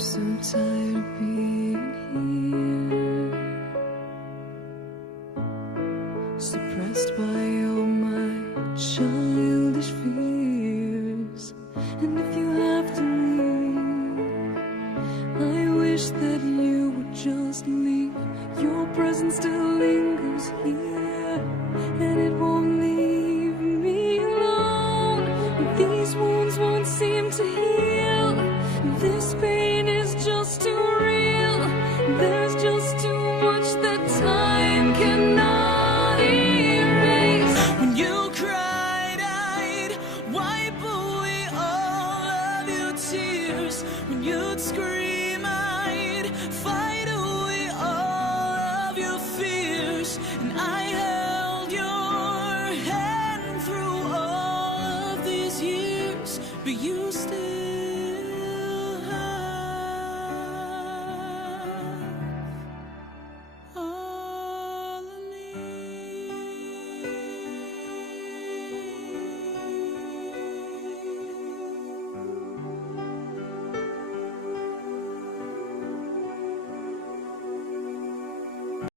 so tired of being here, suppressed by all my childish fears. And if you have to leave, I wish that you would just leave. Your presence still lingers here, and it won't leave me alone. These wounds won't seem to heal. This pain is just too real. There's just too much that time cannot erase. When you cried, I'd wipe away all of your tears. When you'd scream, I'd fight away all of your fears. And I held your hand through all of these years, but you still